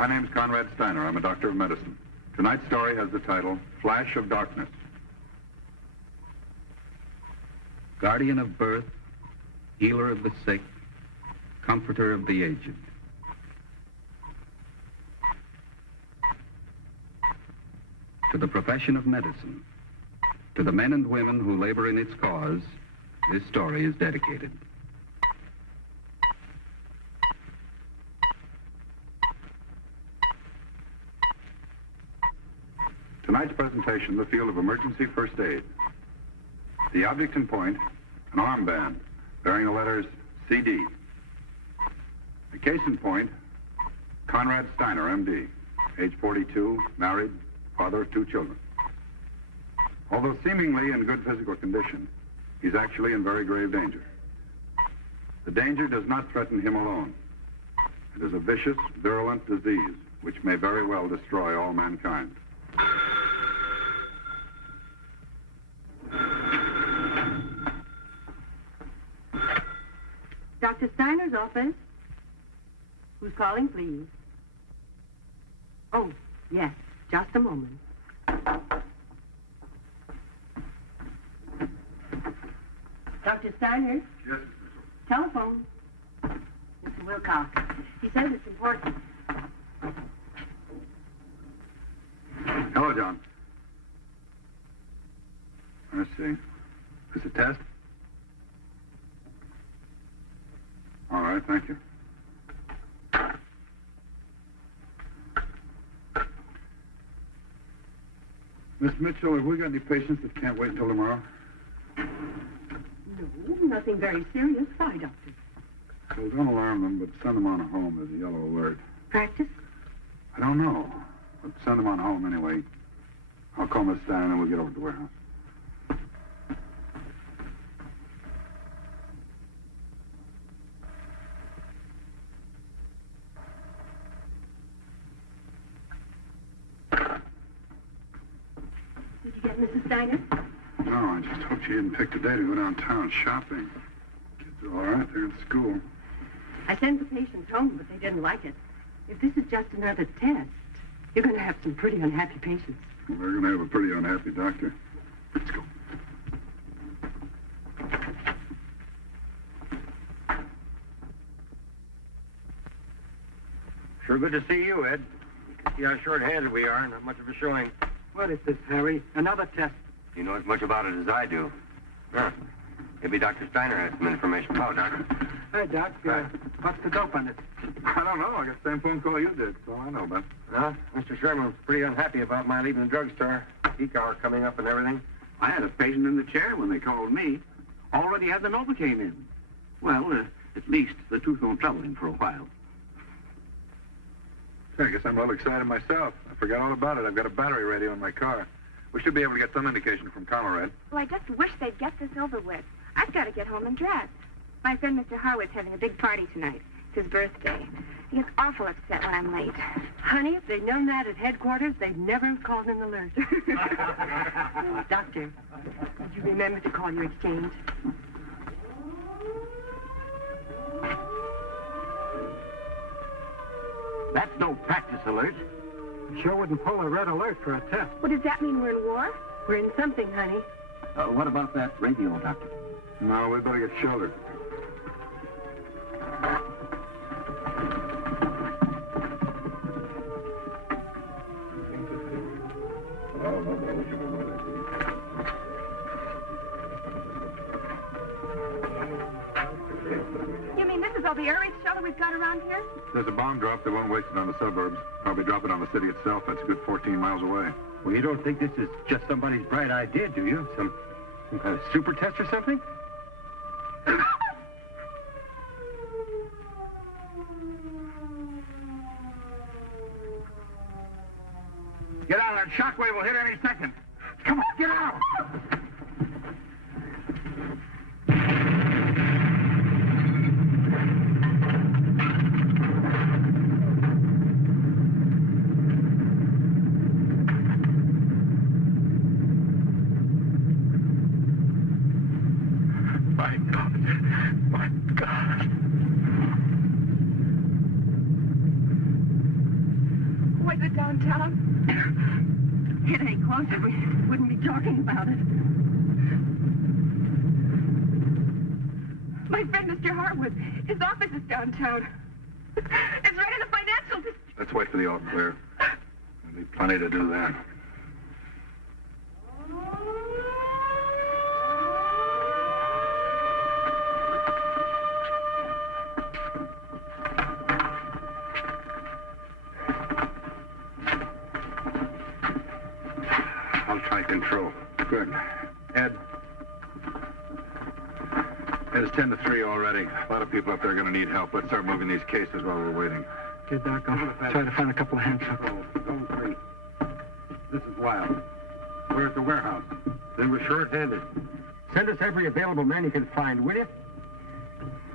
My name's Conrad Styner. I'm a doctor of medicine. Tonight's story has the title, Flash of Darkness. Guardian of birth, healer of the sick, comforter of the aged. To the profession of medicine, to the men and women who labor in its cause, this story is dedicated. Tonight's presentation, the field of emergency first aid. The object in point, an armband bearing the letters CD. The case in point, Conrad Styner, MD, age 42, married, father of 2 children. Although seemingly in good physical condition, he's actually in very grave danger. The danger does not threaten him alone. It is a vicious, virulent disease which may very well destroy all mankind. Dr. Steiner's office. Who's calling, please? Oh, yes, just a moment. Dr. Steiner? Yes, Miss Mitchell. Telephone. Mr. Wilcox. He says it's important. Hello, John. Let's see. Is it a test? All right, thank you. Miss Mitchell, have we got any patients that can't wait until tomorrow? No, nothing very serious. Why, Doctor? Well, don't alarm them, but send them on home as a yellow alert. Practice? I don't know, but send them on home anyway. I'll call Miss Stein and then we'll get over to the warehouse. Did you get Mrs. Steiner? No, I just hope she didn't pick today to go downtown shopping. Kids are all right, they're in school. I sent the patients home, but they didn't like it. If this is just another test, you're going to have some pretty unhappy patients. Well, they're going to have a pretty unhappy doctor. Let's go. Sure good to see you, Ed. You can see how short-handed we are. Not much of a showing. What is this, Harry? Another test? You know as much about it as I do. Huh. Maybe Dr. Styner has some information. Hello, Doctor. Hey, Doc, what's the dope on it? I don't know. I got the same phone call you did. That's all I know about. Huh? Mr. Sherman was pretty unhappy about my leaving the drugstore. Peak hour coming up and everything. I had a patient in the chair when they called me. Already had the Novocaine in. Well, at least the tooth won't trouble him for a while. I guess I'm rather excited myself. I forgot all about it. I've got a battery radio in my car. We should be able to get some indication from Conrad. Well, I just wish they'd get this over with. I've got to get home and dress. My friend Mr. Harwood's having a big party tonight. It's his birthday. He gets awful upset when I'm late. Honey, if they'd known that at headquarters, they'd never have called an alert. Doctor, did you remember to call your exchange? That's no practice alert. Sure wouldn't pull a red alert for a test. Well, does that mean we're in war? We're in something, honey. What about that radio, Doctor? No, we better get sheltered. You mean this is all the air raid shelter we've got around here? There's a bomb drop. They won't waste it on the suburbs. Probably drop it on the city itself. That's a good 14 miles away. Well, you don't think this is just somebody's bright idea, do you? Some kind of super test or something? Get out! That shockwave will hit any second. Come on, get out! My God. My God. downtown? It ain't closer. We wouldn't be talking about it. My friend Mr. Harwood, his office is downtown. It's right in the financial district. Let's wait for the all clear. There'll be plenty to do then. I'll try control. Good. Ed. It is 10 to 3 already. A lot of people up there are going to need help. Let's start moving these cases while we're waiting. Okay, Doc, I'll try to find a couple of hands. Zone 3. This is Wild. We're at the warehouse. Then we're short-handed. Send us every available man you can find, will you?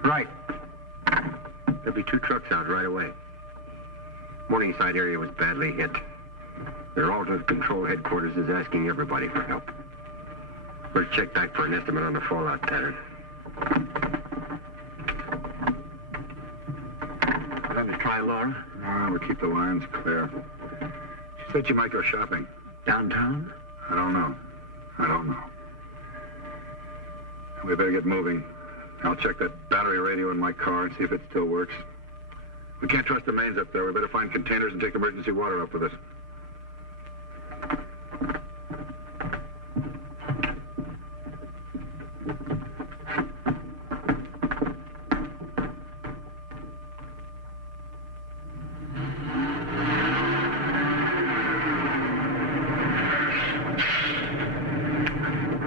Right. There'll be 2 trucks out right away. Morningside area was badly hit. Their alternate control headquarters is asking everybody for help. We'll check back for an estimate on the fallout pattern. Let me try Laura. No, we'll keep the lines clear. She said she might go shopping. Downtown? I don't know. We better get moving. I'll check that battery radio in my car and see if it still works. We can't trust the mains up there. We better find containers and take emergency water up with us.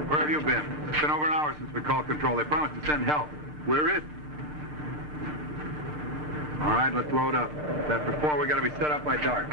Where have you been? It's been over an hour since we called control. They promised to send help. We're it. All right, let's load up. After 4, we got to be set up by dark.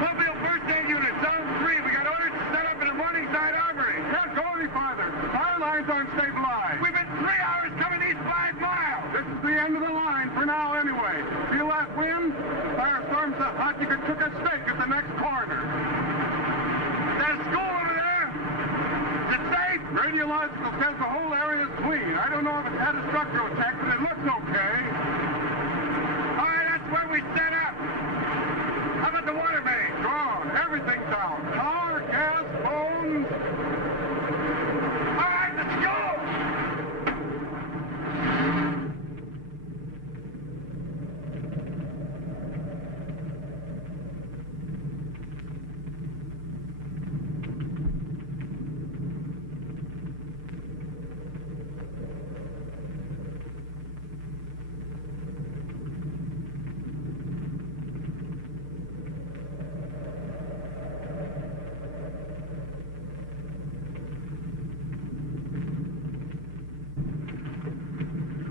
Mobile first aid unit, zone 3. We got orders to set up in the Morningside Armory. Can't go any farther. Our lines aren't stabilized. We've been 3 hours coming these 5 miles. This is the end of the line for now anyway. Feel that wind? Firestorm's so hot you could cook a steak at the next corner. There's school over there. Is it safe? Radiological says the whole area is clean. I don't know if it had a structural attack, but it looks okay. All right, that's where we set up. How about the water main? Gone. Everything's down. Power, gas, phones. All right, let's go.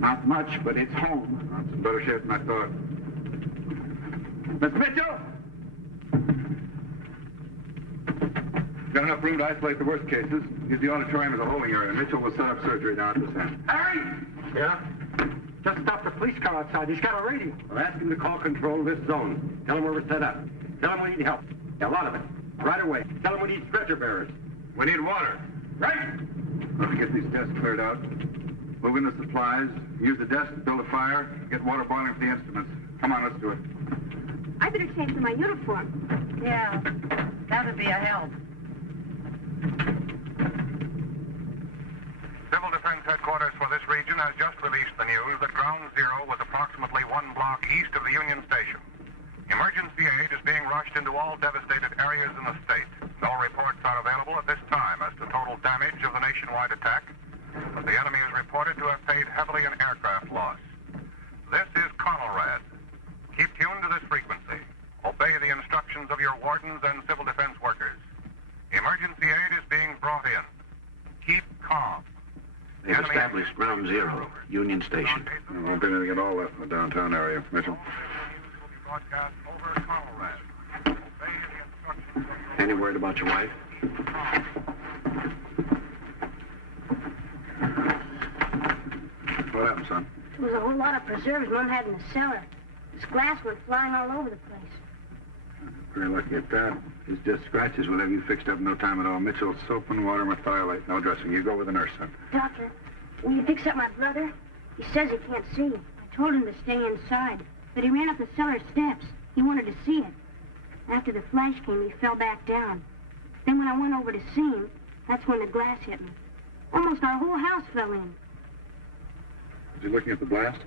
Not much, but it's home. It's in better shape than I thought. Miss Mitchell? Got enough room to isolate the worst cases. Use the auditorium as a holding area. Mitchell will set up surgery down at this end. Harry! Yeah? Just stopped the police car outside. He's got a radio. Well, ask him to call control of this zone. Tell him where we're set up. Tell him we need help. A lot of it. Right away. Tell him we need stretcher bearers. We need water. Right? Let's get these desks cleared out. Move in the supplies. Use the desk to build a fire. Get water boiling for the instruments. Come on, let's do it. I better change to my uniform. Yeah, that would be a help. Civil Defense Headquarters for this region has just released the news that Ground Zero was approximately 1 block east of the Union Station. Emergency aid is being rushed into all devastated areas in the state. No reports are available at this time as to total damage of the nationwide attack, but the enemy is reported to have paid heavily in aircraft loss. This is Conelrad. Keep tuned to this frequency. Obey the instructions of your wardens and civil defense workers. Emergency aid is being brought in. Keep calm. They've established Ground Zero, Union Station. There won't be anything at all left in the downtown area, Mitchell. Will be broadcast over Conelrad. Obey the instructions of your Any word about your wife? What happened, son? There was a whole lot of preserves Mom had in the cellar. This glass went flying all over the place. Pretty lucky at that. It's just scratches. We'll have you fixed up in no time at all. Mitchell, soap and water, methylate, no dressing. You go with the nurse, son. Doctor, will you fix up my brother? He says he can't see. I told him to stay inside, but he ran up the cellar steps. He wanted to see it. After the flash came, he fell back down. Then when I went over to see him, that's when the glass hit me. Almost our whole house fell in. Was he looking at the blast?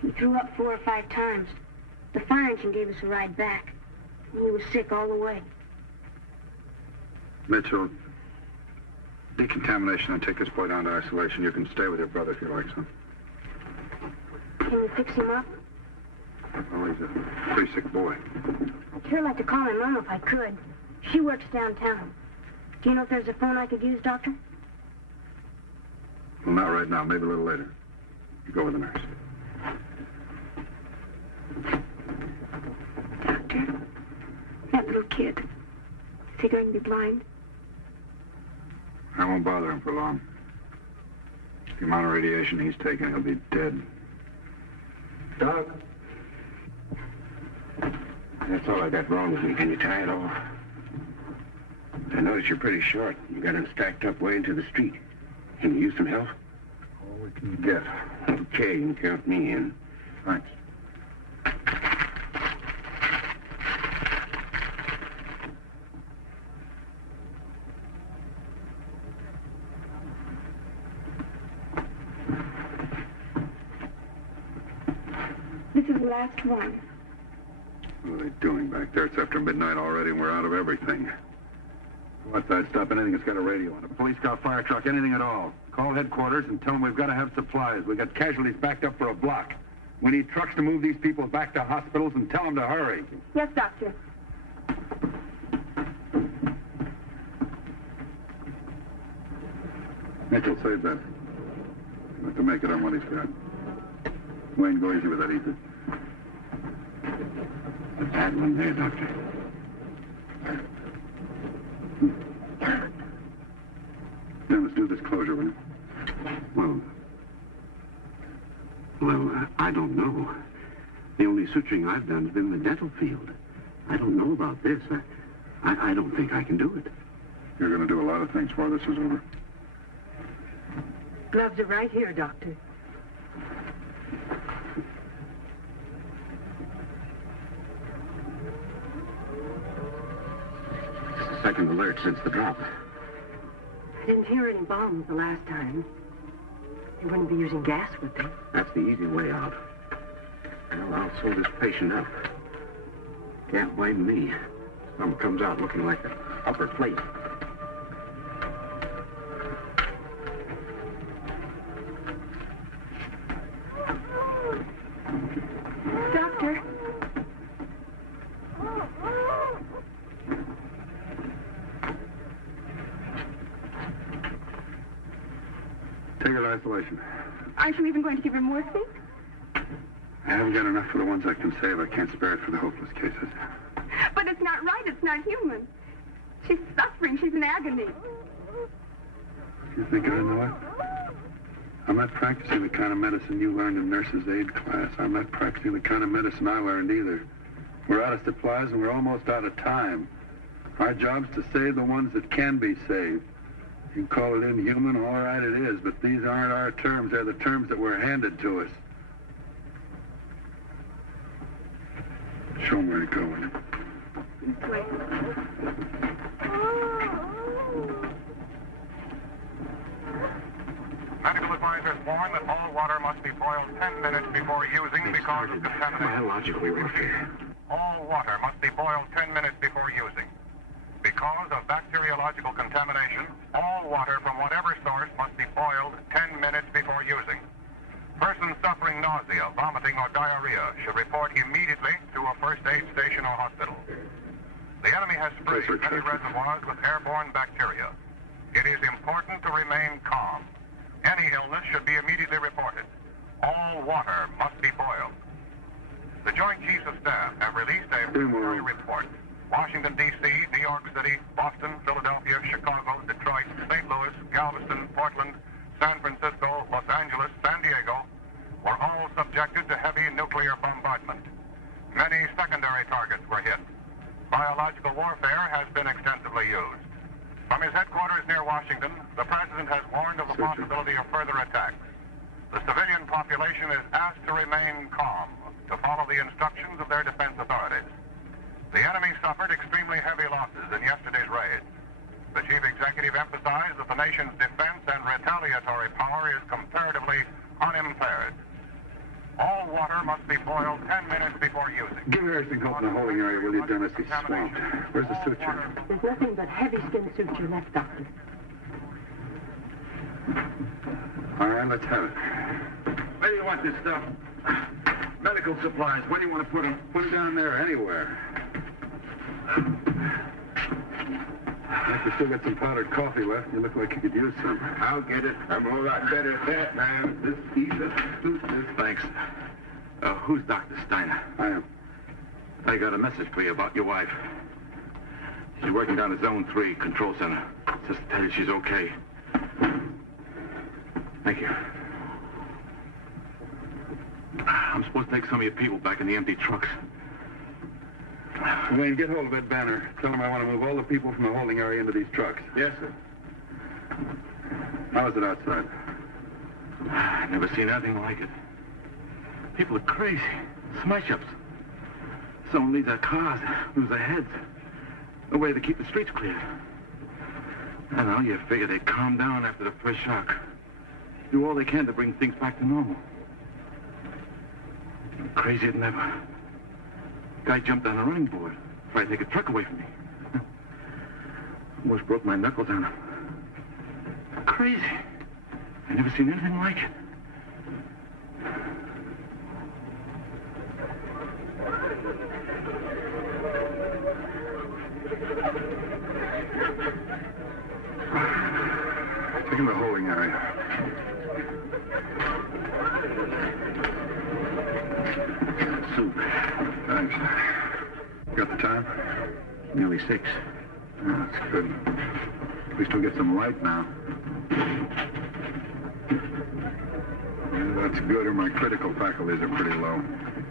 He threw up 4 or 5 times. The fire engine gave us a ride back. And he was sick all the way. Mitchell, decontamination and take this boy down to isolation. You can stay with your brother if you like, son. Can you fix him up? Well, he's a pretty sick boy. I'd sure like to call my mom if I could. She works downtown. Do you know if there's a phone I could use, Doctor? Well, not right now. Maybe a little later. You go with the nurse. Doctor, that little kid, is he going to be blind? I won't bother him for long. The amount of radiation he's taking, he'll be dead. Doc. That's all I got wrong with me. Can you tie it off? I notice you're pretty short. You got him stacked up way into the street. Can you use some help? All we can get. Okay, you can count me in. Thanks. This is the last one. What are they doing back there? It's after midnight already and we're out of everything. What's that? Stop anything that's got a radio on it. A police car, fire truck, anything at all. Call headquarters and tell them we've got to have supplies. We've got casualties backed up for a block. We need trucks to move these people back to hospitals and tell them to hurry. Yes, Doctor. Mitchell, save that. You have to make it on what he's got. Wayne, go easy with that ether. A bad one there, Doctor. Yeah, let's do this closure, will you? Well, I don't know. The only suturing I've done has been in the dental field. I don't know about this. I don't think I can do it. You're going to do a lot of things before this is over. Gloves are right here, Doctor. It's the second alert since the drop. I didn't hear any bombs the last time. They wouldn't be using gas, would they? That's the easy way out. Well, I'll sew this patient up. Can't blame me. Some comes out looking like an upper plate. Doctor. Take her to isolation. Aren't you even going to give her morphine? I haven't got enough for the ones I can save. I can't spare it for the hopeless cases. But it's not right. It's not human. She's suffering. She's in agony. You think I know it? I'm not practicing the kind of medicine you learned in nurse's aid class. I'm not practicing the kind of medicine I learned either. We're out of supplies and we're almost out of time. Our job's to save the ones that can be saved. You can call it inhuman, all right it is, but these aren't our terms. They're the terms that were handed to us. Show them where to go, will you? This way. Medical advisors warn that all water must be boiled 10 minutes before using because of contamination. Biologically warfare. All water must be boiled 10 minutes before using. Because of bacteriological contamination, all water from whatever source must be boiled 10 minutes before using. Persons suffering nausea, vomiting, or diarrhea should report immediately to a first aid station or hospital. The enemy has sprayed many reservoirs with airborne bacteria. It is important to remain calm. Any illness should be immediately reported. All water must be boiled. The Joint Chiefs of Staff have released a preliminary report. Washington, D.C., New York City, Boston, Philadelphia, Chicago, Detroit, St. Louis, Galveston, Portland, San Francisco, Los Angeles, San Diego were all subjected to heavy nuclear bombardment. Many secondary targets were hit. Biological warfare has been extensively used. From his headquarters near Washington, the president has warned of the possibility of further attacks. The civilian population is asked to remain calm, to follow the instructions of their defense authorities. The enemy suffered extremely heavy losses in yesterday's raid. The chief executive emphasized that the nation's defense and retaliatory power is comparatively unimpaired. All water must be boiled 10 minutes before using. Give Harrison Hope in the holding area, will you, Dennis? He's swamped. Where's the suture? There's nothing but heavy skin suture left, Doctor. All right, let's have it. Where do you want this stuff? Medical supplies. Where do you want to put them? Put them down there, anywhere. Like you still got some powdered coffee left. You look like you could use some. I'll get it. I'm a lot better at that, man. This thanks. Who's Dr. Styner? I am. I got a message for you about your wife. She's working down at Zone 3 Control Center. Just to tell you she's okay. Thank you. I'm supposed to take some of your people back in the empty trucks. Wayne, get hold of Ed Banner. Tell him I want to move all the people from the holding area into these trucks. Yes, sir. How is it outside? I've never seen anything like it. People are crazy. Smash-ups. Someone leaves their cars, lose their heads. No way to keep the streets clear. I know, you figure they'd calm down after the first shock. Do all they can to bring things back to normal. Crazier than ever. Guy jumped on a running board, tried to take a truck away from me. Almost broke my knuckles on him. Crazy. I never seen anything like it. Take him to the holding area. Soup. Thanks. Got the time? Nearly 6. Oh, that's good. At least we'll get some light now. Yeah, that's good, or my critical faculties are pretty low.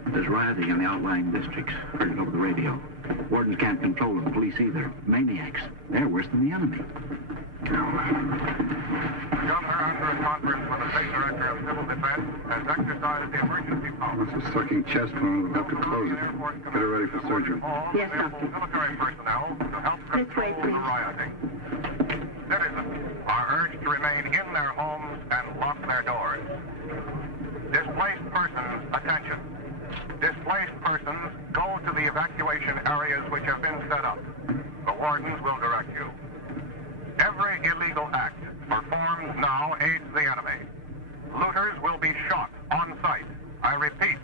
There's rioting in the outlying districts. Heard it over the radio. Wardens can't control them, police either. Maniacs. They're worse than the enemy. The governor, after a conference with the state director of civil defense, has exercised the emergency power. That's a sucking chest wound. We'll have to close it. Get her ready for surgery. Yes, Doctor. Military personnel to help This way, control the please. rioting. Citizens are urged to remain in their homes and lock their doors. Displaced persons, attention. Displaced persons, go to the evacuation areas which have been set up. The wardens will direct you. Every illegal act performed now aids the enemy. Looters will be shot on sight. I repeat,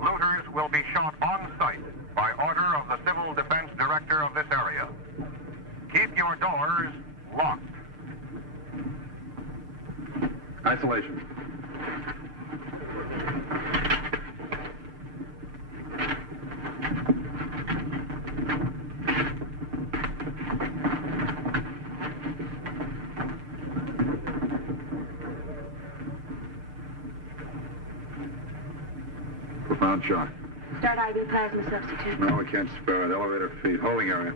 looters will be shot on sight by order of the Civil Defense Director of this area. Keep your doors locked. Isolation. Profound shock. Start IV plasma substitute. No, we can't spare it. Elevator feed. Holding area.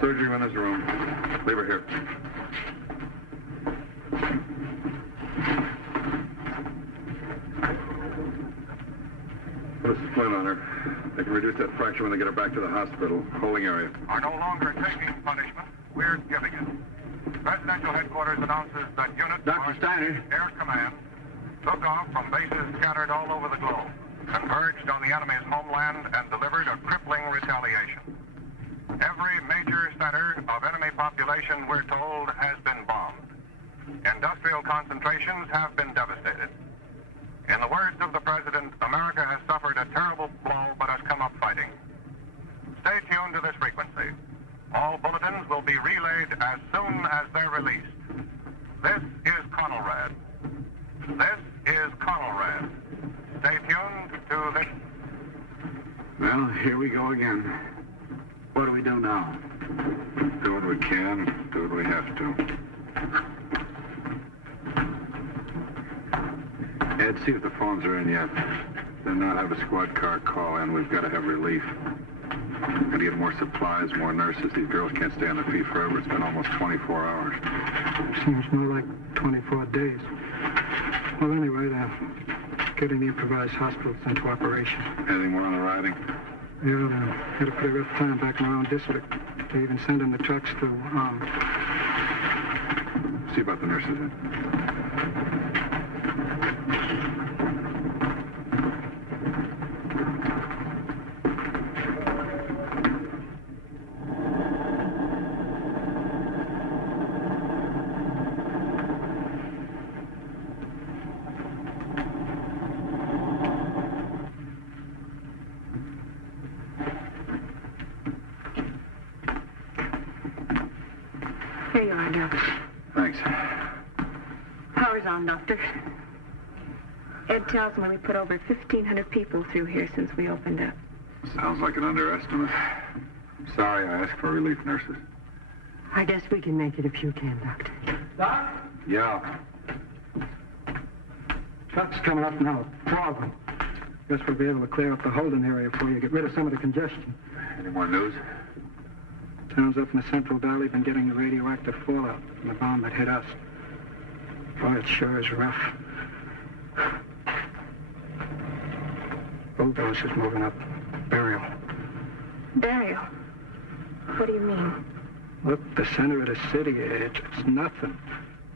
Surgery in this room. Leave her here. Put a splint on her. They can reduce that fracture when they get her back to the hospital. Holding area. Are no longer taking punishment. We're giving it. Presidential headquarters announces that units Dr. Styner. Air Command took off from bases scattered all over the globe, converged on the enemy's homeland, and delivered a crippling retaliation. Every major center of enemy population, we're told, has been bombed. Industrial concentrations have been devastated. In the words of the President, America has suffered a terrible blow, but has come up fighting. Stay tuned to this frequency. All bulletins will be relayed as soon as they're released. This is Conelrad. This is Conelrad. Stay tuned to this. Well, here we go again. What do we do now? Do we can, do what we have to. Ed, see if the phones are in yet. They'll not have a squad car call in. We've got to have relief. Got to get more supplies, more nurses. These girls can't stay on their feet forever. It's been almost 24 hours. Seems more like 24 days. Well, anyway, they're getting the improvised hospitals into operation. Anything more on the riding? Yeah, they had a pretty rough time back in our own district. They even sent in the trucks to, See about the nurses in. Here you are, Doctor. Thanks. Power's on, Doctor. Ed tells me we put over 1,500 people through here since we opened up. Sounds like an underestimate. Sorry I asked for relief nurses. I guess we can make it if you can, Doctor. Doc? Yeah. Truck's coming up now. 4 of them. Guess we'll be able to clear up the holding area for you, get rid of some of the congestion. Any more news? Towns up in the Central Valley have been getting the radioactive fallout from the bomb that hit us. Boy, it sure is rough. Bulldozer's moving up. Burial. Burial? What do you mean? Look, the center of the city, it's nothing.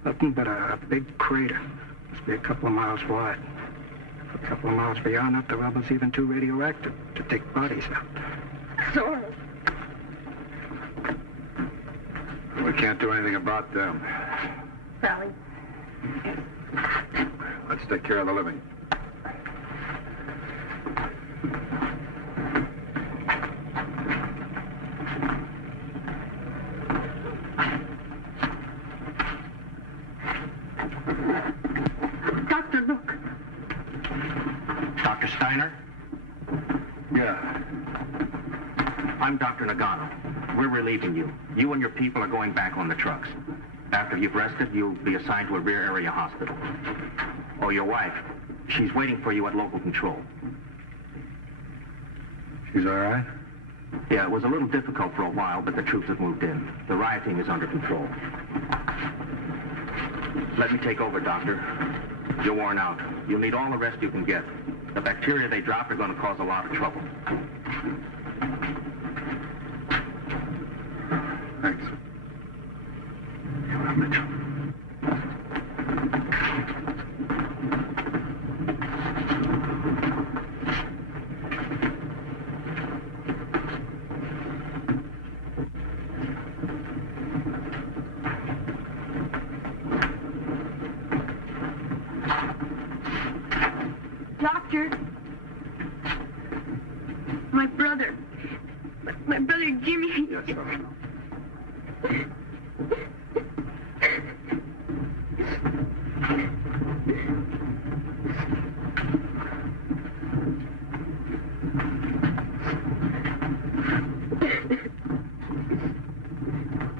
Nothing but a big crater. Must be a couple of miles wide. A couple of miles beyond that, the rubble's even too radioactive to take bodies out. Sorry. We can't do anything about them. Sally. Let's take care of the living. Doctor, look. Dr. Styner? Yeah. I'm Dr. Nagano. We're relieving you. You and your people are going back on the trucks. After you've rested, you'll be assigned to a rear area hospital. Oh, your wife. She's waiting for you at local control. She's all right? Yeah, it was a little difficult for a while, but the troops have moved in. The rioting is under control. Let me take over, Doctor. You're worn out. You'll need all the rest you can get. The bacteria they drop are going to cause a lot of trouble. Thanks. Mitchell. Doctor. My brother. My brother Jimmy. Yes, I know.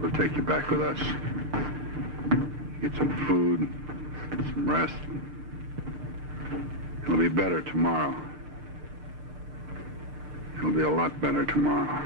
We'll take you back with us. Get some food, some rest. It'll be better tomorrow. It'll be a lot better tomorrow.